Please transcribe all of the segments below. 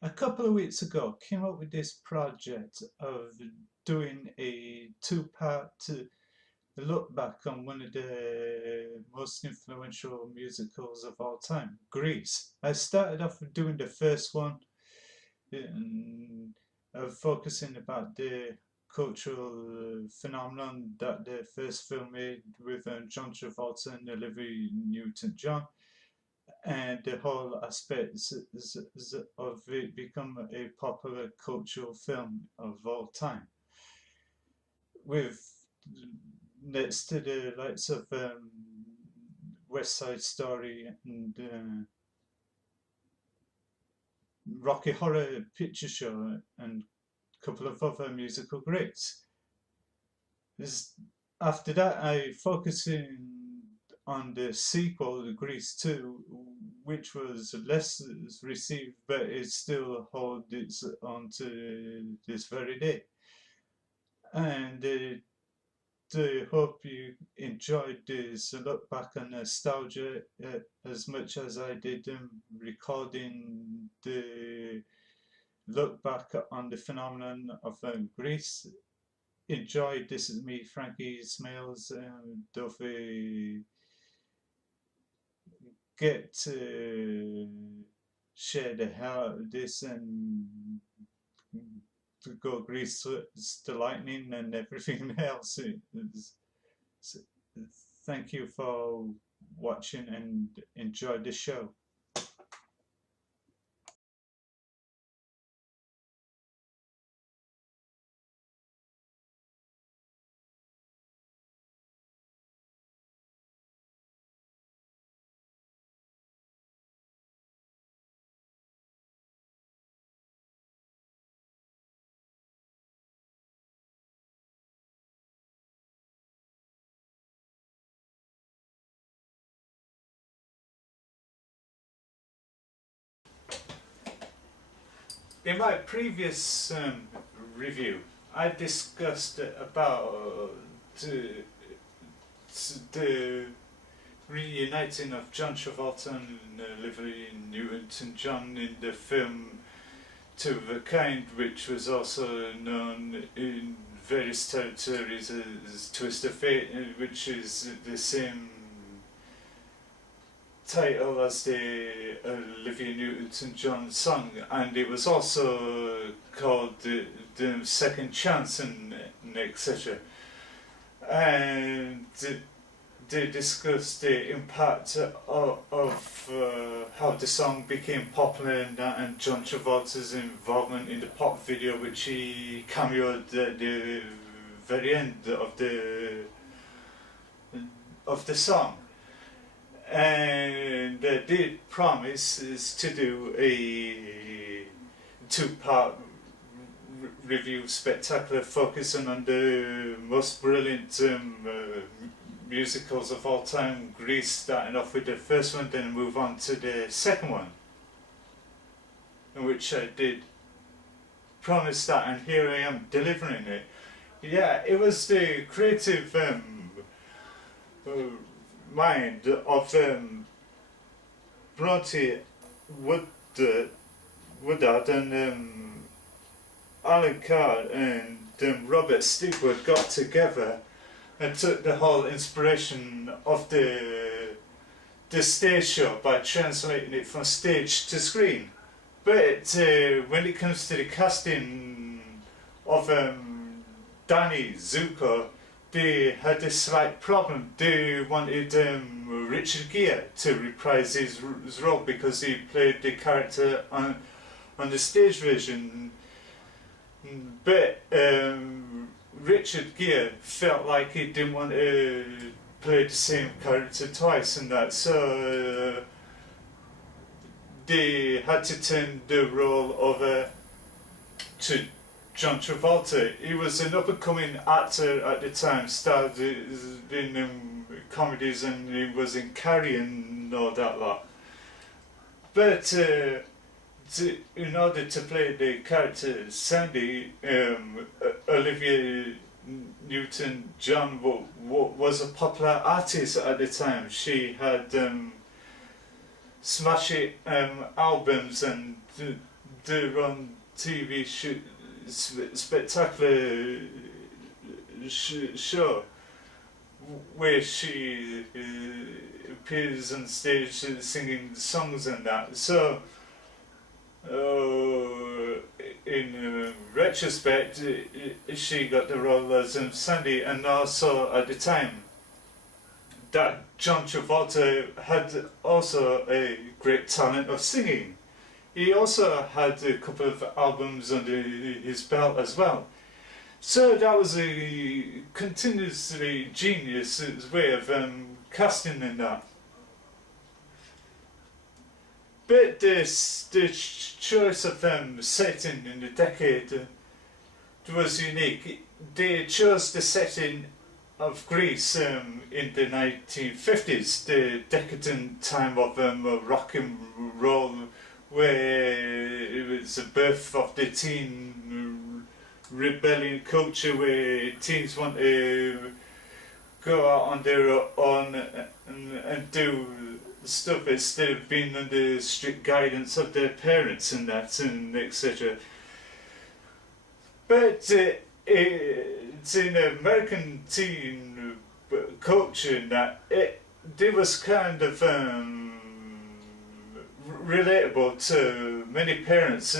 A couple of weeks ago, came up with this project of doing a two-part look back on one of the most influential musicals of all time, Grease. I started off with doing the first one, focusing about the cultural phenomenon that the first film made with John Travolta and Olivia Newton-John, and the whole aspect of it become a popular cultural film of all time. With next to the likes of West Side Story and Rocky Horror Picture Show and a couple of other musical greats. This, after that, I focusing on the sequel, The Grease 2, which was less received, but it still holds its on to this very day. And I hope you enjoyed this look back on nostalgia as much as I did recording the look back on the phenomenon of Greece. Enjoyed. This is me, Frankie, smales. Don't get to share the hell out of this and to go grease the lightning and everything else. So, thank you for watching and enjoy the show. In my previous review, I discussed about the reuniting of John Travolta and Olivia Newton-John in the film Two of a Kind, which was also known in various territories as Twist of Fate, which is the same title as the Olivia Newton-John song, and it was also called the Second Chance and etc. And they discussed the impact of how the song became popular and John Travolta's involvement in the pop video, which he cameoed at the very end of the song. And they did promise is to do a two-part review spectacular focusing on the most brilliant musicals of all time, Grease, starting off with the first one, then move on to the second one, in which I did promise that, and here I am delivering it. Yeah, it was the creative mind of Bronte Woodard and Alan Carr and Robert Stigwood got together and took the whole inspiration of the stage show by translating it from stage to screen. But when it comes to the casting of Danny Zuko, they had a slight problem. They wanted Richard Gere to reprise his role because he played the character on the stage version. But Richard Gere felt like he didn't want to play the same character twice and that, so they had to turn the role over to John Travolta. He was an up-and-coming actor at the time, starred in comedies, and he was in Carrie and all that lot. But in order to play the character Sandy, Olivia Newton-John was a popular artist at the time. She had smash hit albums and their own TV spectacular show where she appears on stage singing songs and that. So, in retrospect, she got the role as Sandy, and also at the time that John Travolta had also a great talent of singing. He also had a couple of albums under his belt as well. So that was a continuously genius way of casting in that. But the choice of setting in the decade was unique. They chose the setting of Greece in the 1950s, the decadent time of rock and roll, where it was the birth of the teen rebellion culture, where teens want to go out on their own and do stuff instead of being under strict guidance of their parents and that, and etc. But it's in American teen culture that it was kind of relatable to many parents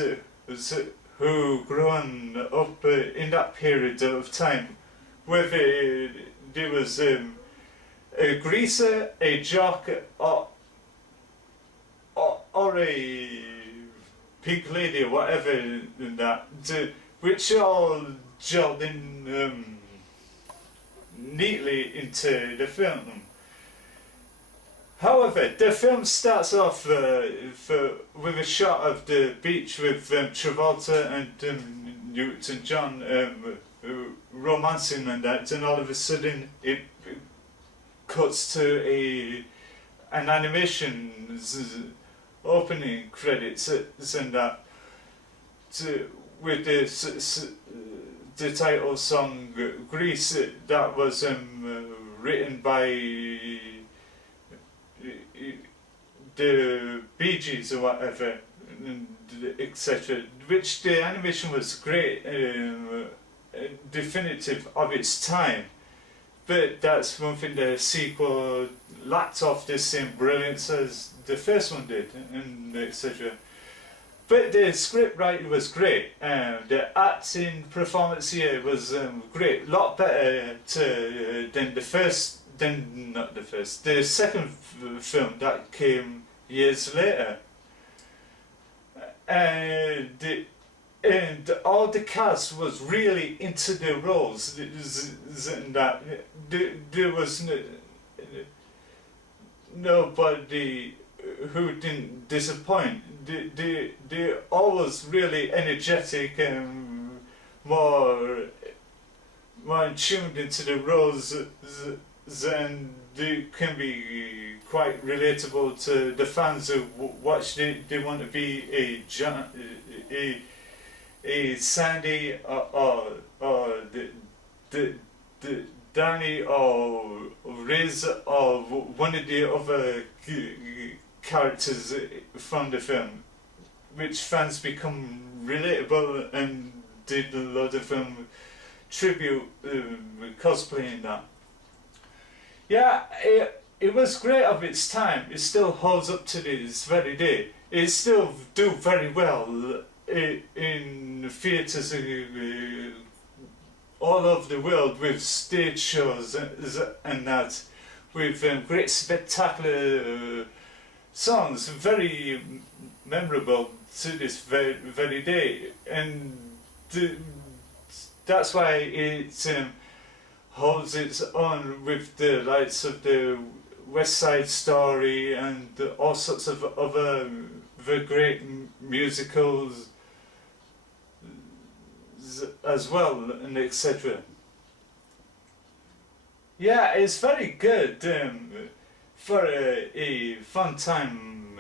who grown up in that period of time, whether there was a greaser, a jock, or a pink lady or whatever in that, which all gelled in neatly into the film. However, the film starts off with a shot of the beach with Travolta and Newton-John romancing and that, and all of a sudden it cuts to an animation opening credits and that, with the title song Grease, that was written by the Bee Gees or whatever, etc. Which the animation was great, definitive of its time. But that's one thing the sequel lacked of the same brilliance as the first one did, and etc. But the script writing was great, the acting performance here was great, a lot better than the second film that came years later. And all the cast was really into their roles, and that there was nobody who didn't disappoint. They're always really energetic and more tuned into the roles, and they can be quite relatable to the fans who watch. They want to be a Sandy or the Danny or Riz or one of the other characters from the film, which fans become relatable and did a lot of tribute cosplaying that. Yeah, it was great of its time. It still holds up to this very day. It still do very well in theatres all over the world, with stage shows and that, with great spectacular songs, very memorable to this very day, and that's why it holds its own with the likes of the West Side Story and all sorts of other great musicals as well, and etc. Yeah, it's very good for a fun time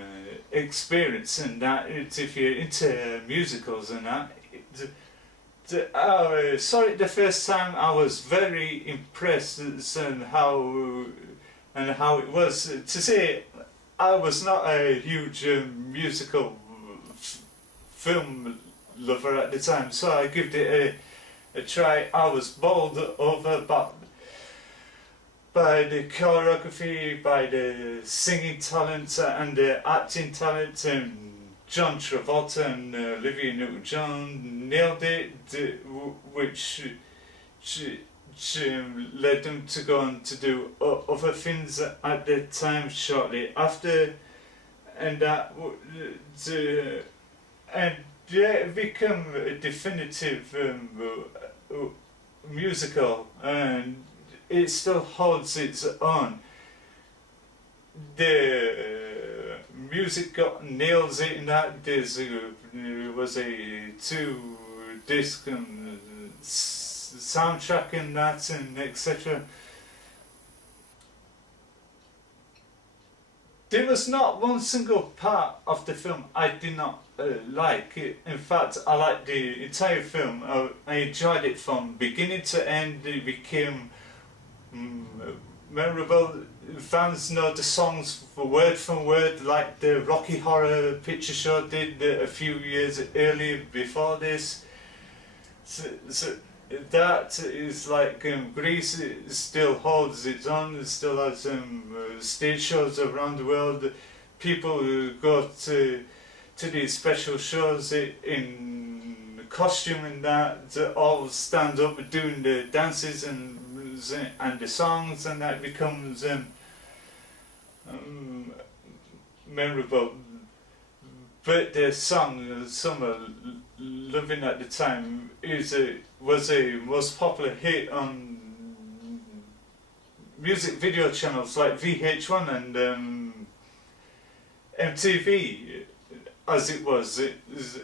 experience, and that if you're into musicals and that. Sorry, the first time I was very impressed and how it was. To say I was not a huge musical film lover at the time, so I gave it a try. I was bowled over by the choreography, by the singing talent and the acting talent, and John Travolta and Olivia Newton-John nailed it, which led them to go on to do other things at the time shortly after, and and yeah, it became a definitive musical, and it still holds its own. The music nails it in that. There was a 2-disc soundtrack in that, and etc. There was not one single part of the film I did not like. In fact, I liked the entire film. I enjoyed it from beginning to end. It became memorable. Fans know the songs word for word, like the Rocky Horror Picture Show did a few years earlier before this. So that is like Greece still holds its own. It still has stage shows around the world. People who go to these special shows in costume and that all stand up doing the dances and the songs, and that becomes memorable. But the song "Summer Loving" at the time was a most popular hit on music video channels like VH1 and MTV, as it was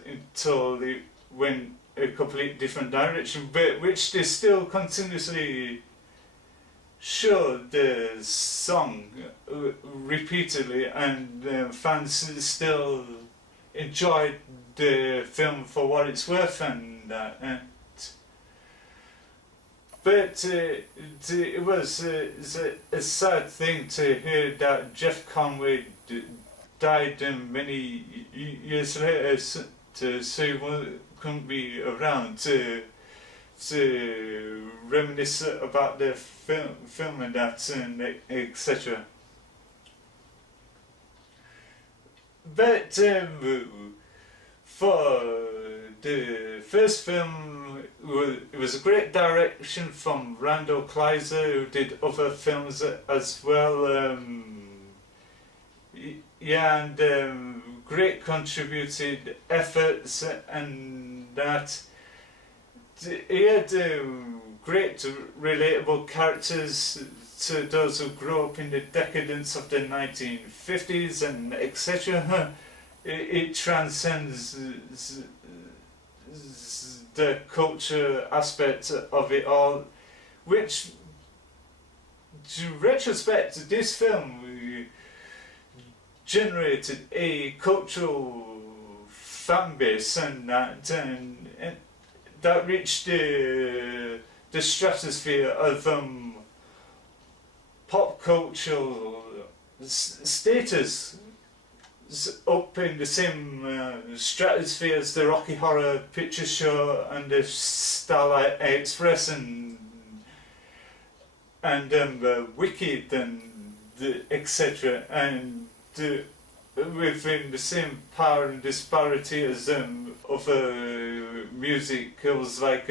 until it went a complete different direction, but which they still continuously show the song repeatedly, and fans still enjoy the film for what it's worth, and but it was a sad thing to hear that Jeff Conway died many years later, to say one couldn't be around to reminisce about the film and that, and etc. But for the first film, it was a great direction from Randall Kleiser, who did other films as well. Yeah, and great contributed efforts and that. He had great relatable characters to those who grew up in the decadence of the 1950s and etc. It transcends the culture aspect of it all, which, to retrospect, this film generated a cultural fan base and that reached the stratosphere of pop cultural status, up in the same stratosphere as the Rocky Horror Picture Show and the Starlight Express and Wicked and etc. and within the same power and disparity as other musicals like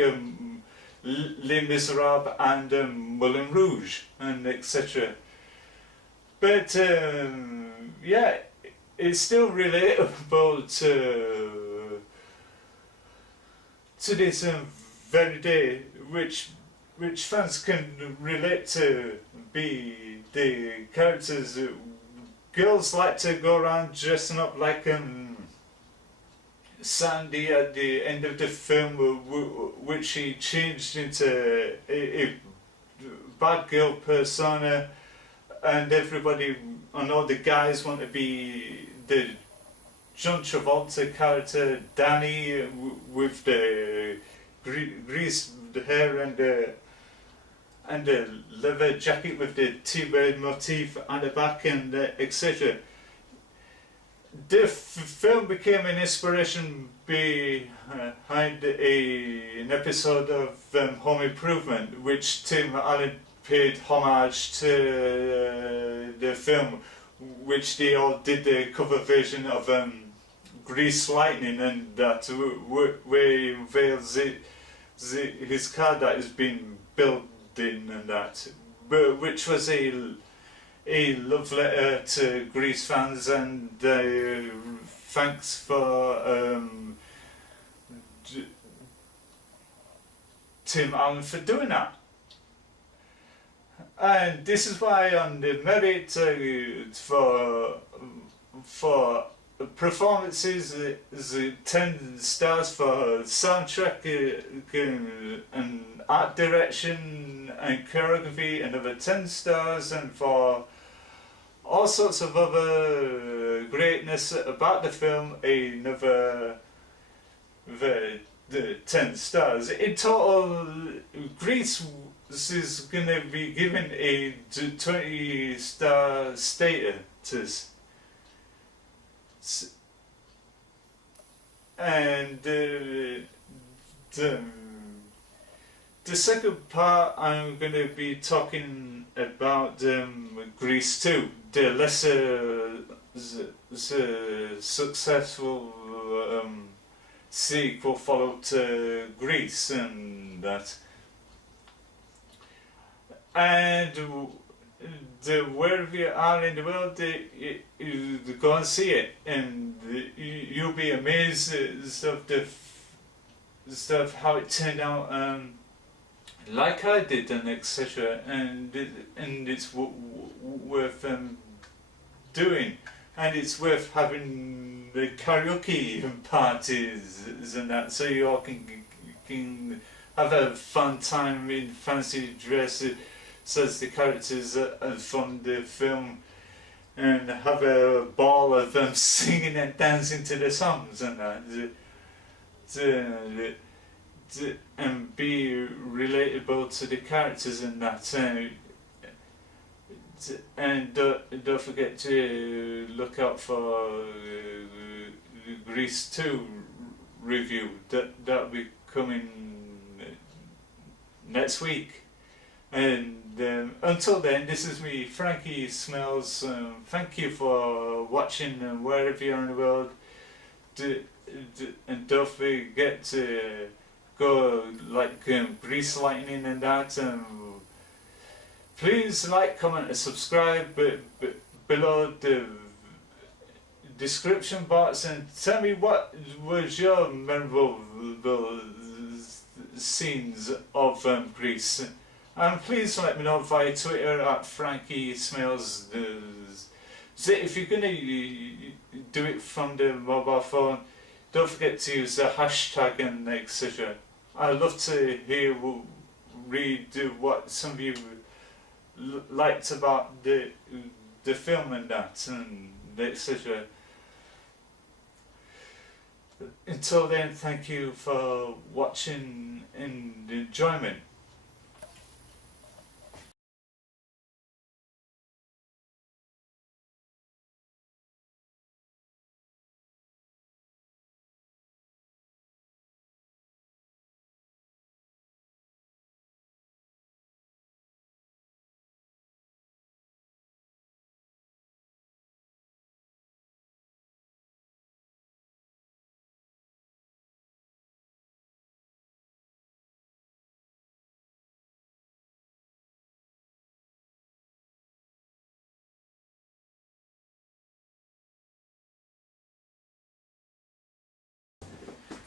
Les Miserables and Moulin Rouge and etc. But yeah, it's still relatable to this very day, which fans can relate to. Be the characters. Girls like to go around dressing up like Sandy at the end of the film, which she changed into a bad girl persona, and everybody, and all the guys want to be the John Travolta character, Danny, with the greased hair and the leather jacket with the T-bird motif at the back and etc. the film became an inspiration behind an episode of Home Improvement, which Tim Allen paid homage to the film, which they all did the cover version of Grease Lightning, and that where he unveils his car that has been building and that, but which was a love letter to Grease fans, and thanks for Tim Allen for doing that. And this is why on the merit for performances is 10 stars, for soundtrack and art direction and choreography another 10 stars, and for all sorts of other greatness about the film another 10 stars. In total, Grease is going to be given a 20-star status. And the second part, I'm going to be talking about Grease 2, the lesser successful sequel follow to Grease, and that. And wherever you are in the world, go and see it, and you'll be amazed of how it turned out, like I did, and etc. And it's worth doing, and it's worth having the karaoke parties and that, so you all can have a fun time in fancy dress as the characters from the film, and have a ball of them singing and dancing to the songs and that, and be relatable to the characters and that. And don't forget to look out for Grease 2 review. That'll be coming next week. And until then, this is me, Frankie Smales. Thank you for watching, wherever you are in the world. And don't forget to go like Grease Lightning and that. Please like, comment and subscribe below the description box, and tell me what was your memorable scenes of Grease. And please let me know via Twitter at Frankie Smales. If you're going to do it from the mobile phone, don't forget to use the hashtag and etc. I'd love to read what some of you liked about the film and that, and etc. Until then, thank you for watching and enjoyment.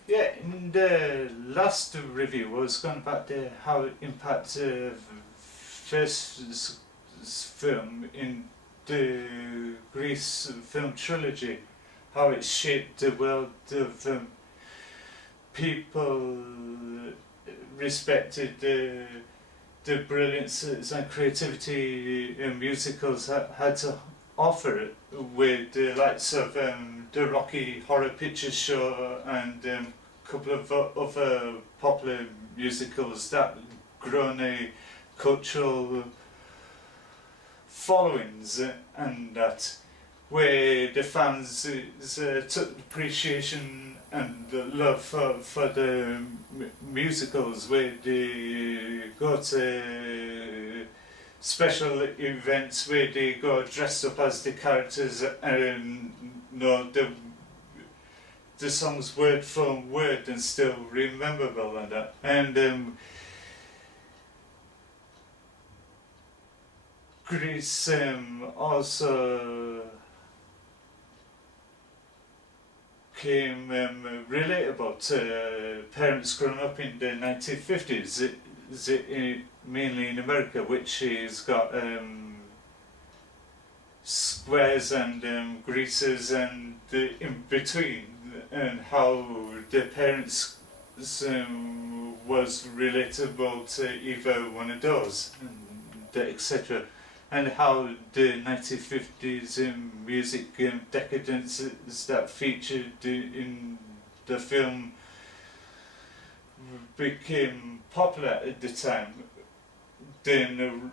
Yeah, in the last review I was going about how it impacted first film in the Grease film trilogy, how it shaped the world of people respected the brilliance and creativity musicals had to offer, with the likes of the Rocky Horror Picture Show and a couple of other popular musicals that grown a cultural followings and that. where the fans took appreciation and the love for the musicals, where they go to special events where they go dressed up as the characters and know the songs word for word and still rememberable and that. And Greece also came relatable to parents growing up in the 1950s, mainly in America, which has got squares and greases and the in between, and how the parents was relatable to either one of those, etc. And how the 1950s music decadence that featured in the film became popular at the time. Then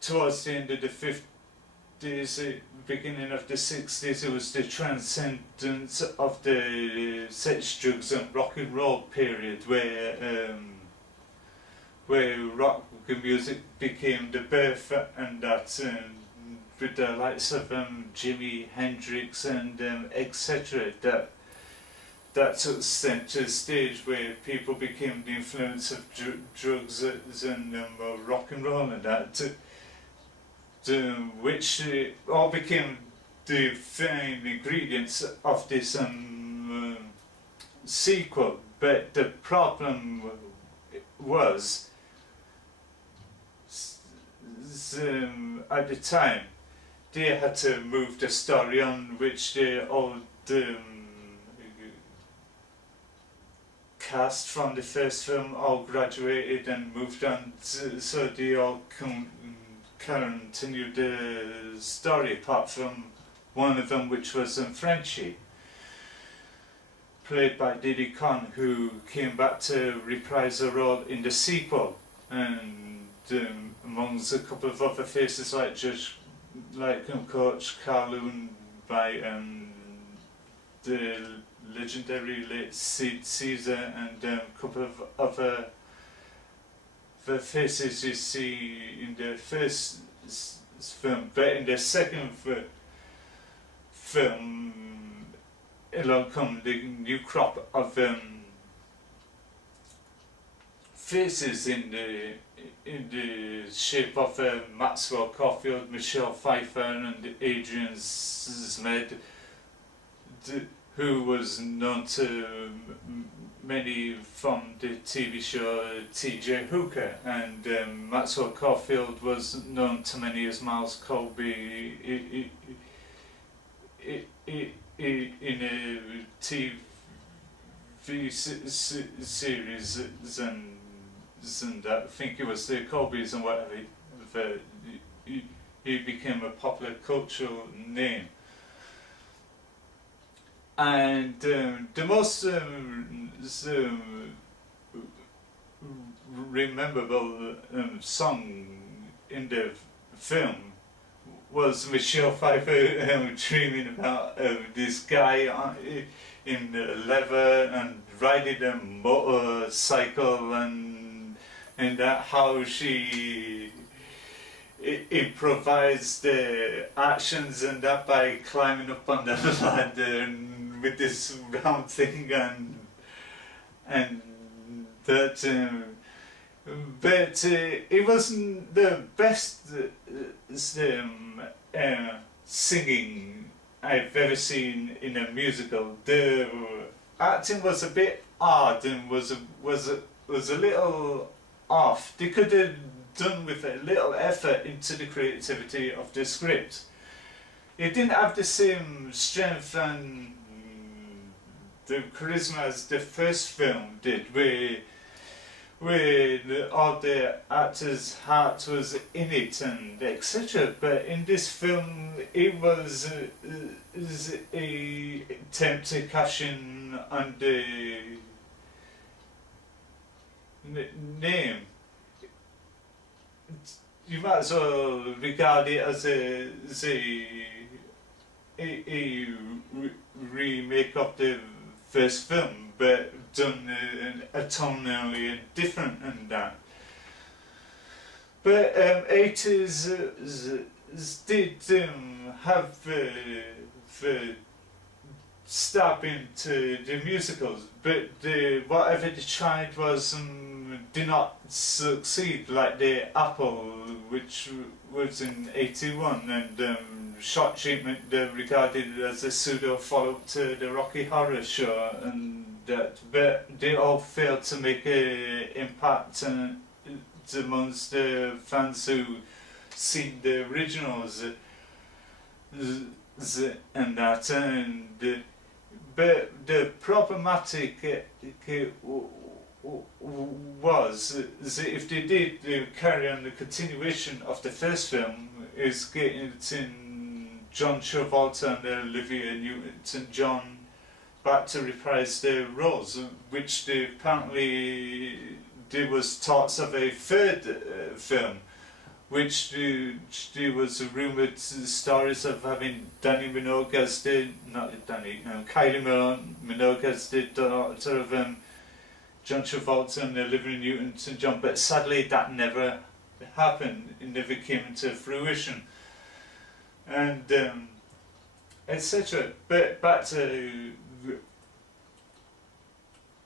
towards the end of the 50s, beginning of the 60s, it was the transcendence of the sex, drugs and rock and roll period where rock music became the birth, and that with the likes of Jimi Hendrix and etc. That took center stage, where people became the influence of drugs and rock and roll and that, which all became the fine ingredients of this sequel. But the problem was, at the time, they had to move the story on, which the old cast from the first film all graduated and moved on, so they all continued the story, apart from one of them, which was Frankie, played by Diddy Khan, who came back to reprise a role in the sequel, and amongst a couple of other faces like Coach Carloon by the legendary late Sid Caesar, and a couple of other the faces you see in the first film. But in the second film, along come the new crop of faces in the shape of Maxwell Caulfield, Michelle Pfeiffer and Adrian Zmed, who was known to many from the TV show T.J. Hooker, and Maxwell Caulfield was known to many as Miles Colby in a TV series and I think it was the Colbys and whatever. He became a popular cultural name. And the most rememberable song in the film was Michelle Pfeiffer dreaming about this guy in leather and riding a motorcycle, and how she improvised the actions and that by climbing up on the ladder and with this round thing and that. But it wasn't the best singing I've ever seen in a musical. The acting was a bit odd and was a little off. They could have done with a little effort into the creativity of the script. It didn't have the same strength and the charisma as the first film did, where all the actors' heart was in it and etc. But in this film, it was a attempt to cash in on the name. you might as well regard it as remake of the first film, but done tonally different and that. But 80s did have the step into the musicals, but whatever they tried was did not succeed, like the Apple, which was in 81, and Short Treatment regarded as a pseudo follow-up to the Rocky Horror Show, and that, but they all failed to make an impact amongst the fans who seen the originals and that, and but the problematic was if they did carry on the continuation of the first film, is getting John Travolta and Olivia Newton-John back to reprise their roles, which they apparently there was talks of a third film, which there was rumoured stories of having Kylie Minogue as the daughter of John Travolta and Olivia Newton-John, but sadly that never happened. It never came into fruition, and etc. But back to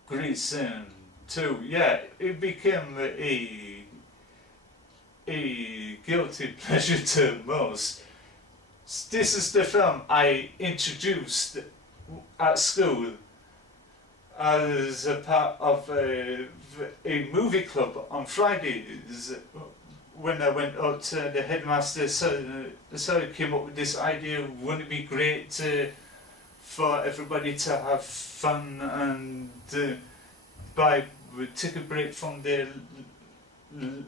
Grease 2, yeah, it became a guilty pleasure to most. This is the film I introduced at school as a part of a movie club on Fridays. When I went up to the headmaster, so I came up with this idea, wouldn't it be great for everybody to have fun and take a break from their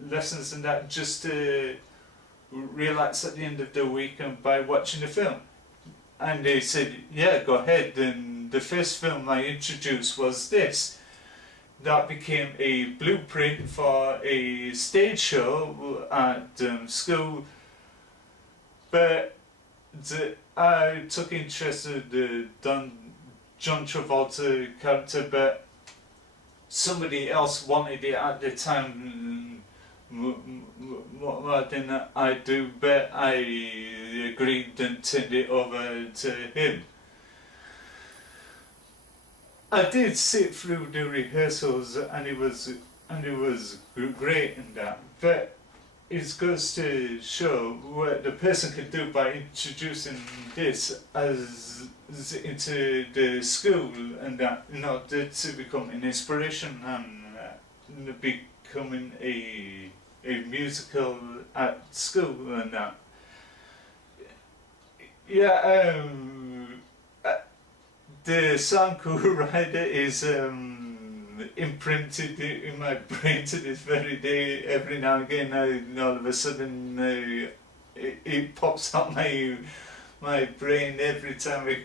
lessons and that, just to relax at the end of the week and by watching the film. And they said, yeah, go ahead. And the first film I introduced was this. That became a blueprint for a stage show at school. But I took interest in the John Travolta character, but somebody else wanted it at the time more than I do, but I agreed and turned it over to him. I did sit through the rehearsals, and it was great in that, but it goes to show what the person can do by introducing this as into the school, and that in order to become an inspiration and becoming a musical at school and that. Yeah, the song Cool Rider is imprinted in my brain to this very day. Every now and again, and all of a sudden it pops out my brain every time I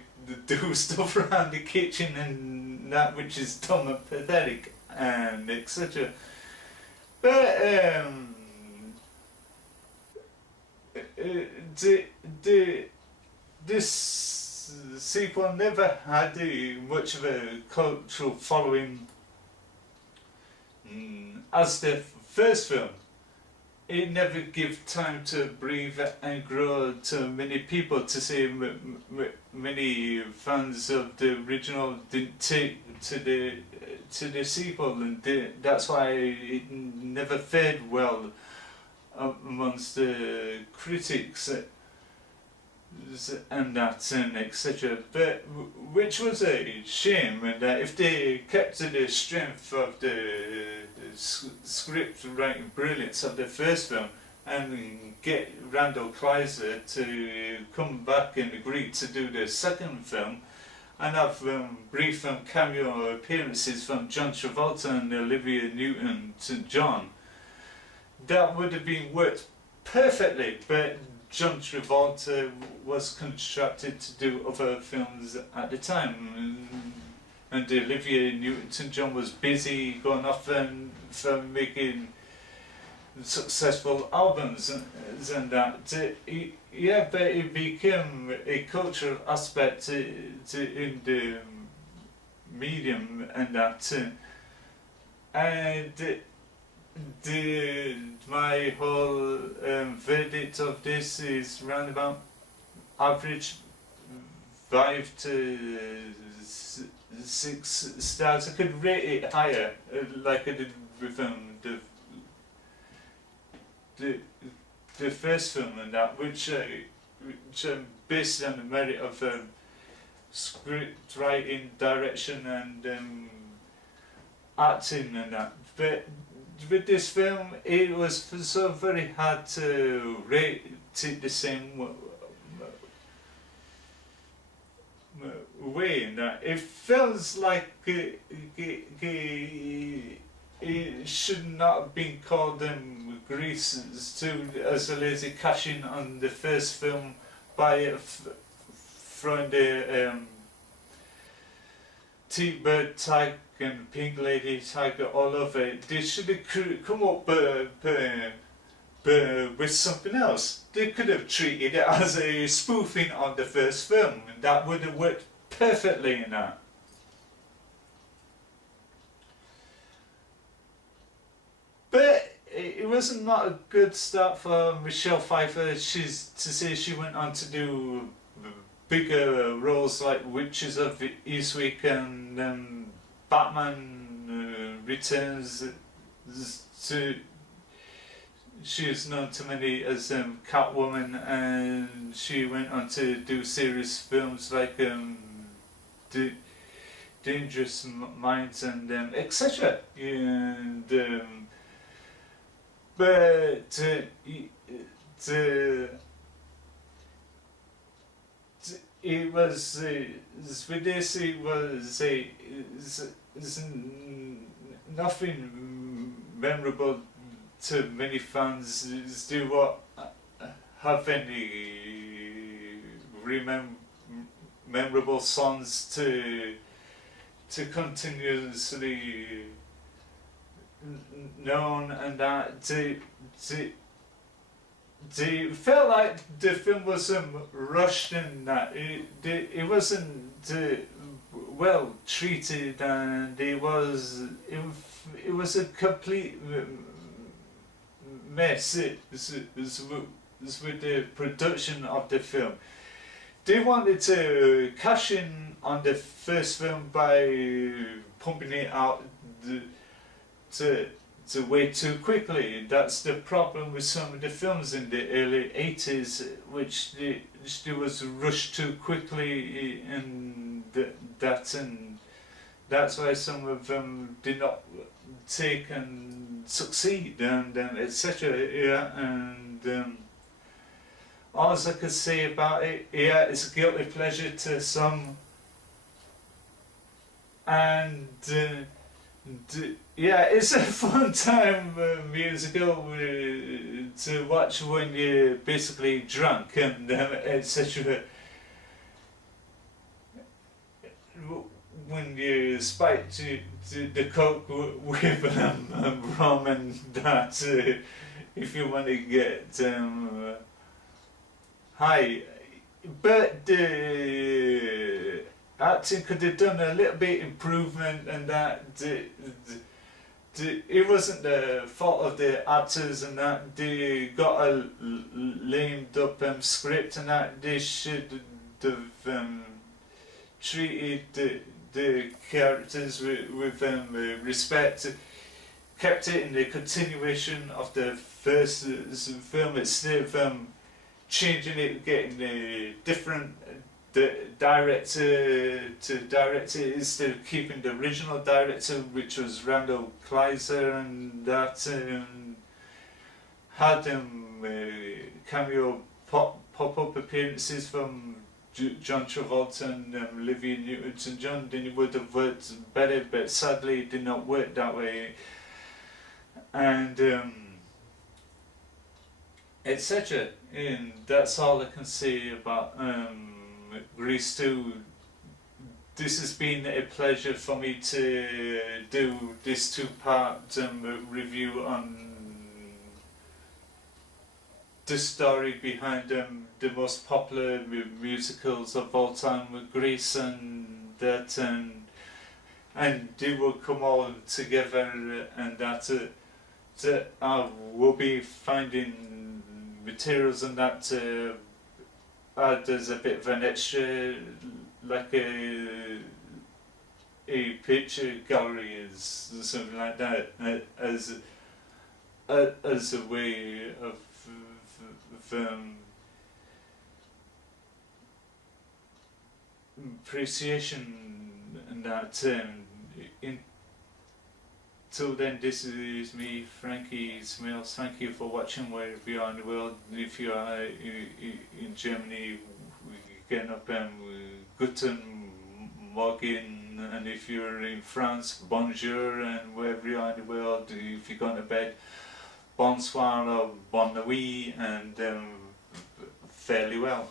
do stuff around the kitchen and that, which is dumb and pathetic and etc. But this sequel never had much of a cultural following as the first film. It never gave time to breathe and grow to many people. To say many fans of the original didn't take to the sequel, and that's why it never fared well amongst the critics and that and etc. But which was a shame, and if they kept to the strength of the script writing brilliance of the first film and get Randall Kleiser to come back and agree to do the second film and have brief cameo appearances from John Travolta and Olivia Newton-John, that would have been worked perfectly. But John Travolta was contracted to do other films at the time, and Olivia Newton-John was busy going off and for making successful albums and that. Yeah, but it became a cultural aspect in the medium and that. And my whole verdict of this is round about average 5 to 6 stars. I could rate it higher, like I did with the first film and that, which based on the merit of script writing, direction, and acting and that. But with this film, it was so very hard to rate it the same way in that it feels like it should not have been called Grease as a lazy cash in on the first film by throwing the T-Bird tag and Pink Lady tag all over it. They should have come up with something else. They could have treated it as a spoofing on the first film, and that would have worked perfectly in that. But it wasn't not a good start for Michelle Pfeiffer. She went on to do bigger roles like Witches of Eastwick and Batman Returns. She is known to many as Catwoman, and she went on to do serious films like Dangerous Minds and etc. And but it was with this, it was nothing memorable to many fans. Do what have any memorable songs to continuously known, and that they felt like the film was rushed in that it wasn't well treated, and it was a complete mess. It was with the production of the film. They wanted to cash in on the first film by pumping it out to way too quickly. That's the problem with some of the films in the early 80s, which they was rushed too quickly, and that's why some of them did not take and succeed, and etc. Yeah, and all I could say about it, yeah, it's a guilty pleasure to some, and yeah, it's a fun time musical to watch when you're basically drunk and etc. When you spike the coke with rum and that, if you want to get high. But the acting could have done a little bit improvement, and that it wasn't the fault of the actors, and that they got a lamed up script, and that they should have treated the characters with respect, kept it in the continuation of the first film instead of changing it, getting a different director to direct it instead of keeping the original director, which was Randall Kleiser, and that had cameo pop-up appearances from John Travolta and Olivia Newton-John. Then it would have worked better, but sadly it did not work that way, and etc. And that's all I can say about Grease 2. This has been a pleasure for me to do this two-part review on the story behind the most popular musicals of all time with Grease and that, and they will come all together, and that I will be finding materials and that to add as a bit of an extra, like a picture gallery is something like that, as a way of appreciation and that. Until then, this is me, Frankie, smales. Thank you for watching wherever you are in the world. If you are in Germany, we're getting up Guten Morgen, and if you're in France, bonjour, and wherever you are in the world, if you're going to bed, bonsoir or bonne nuit, and fairly well.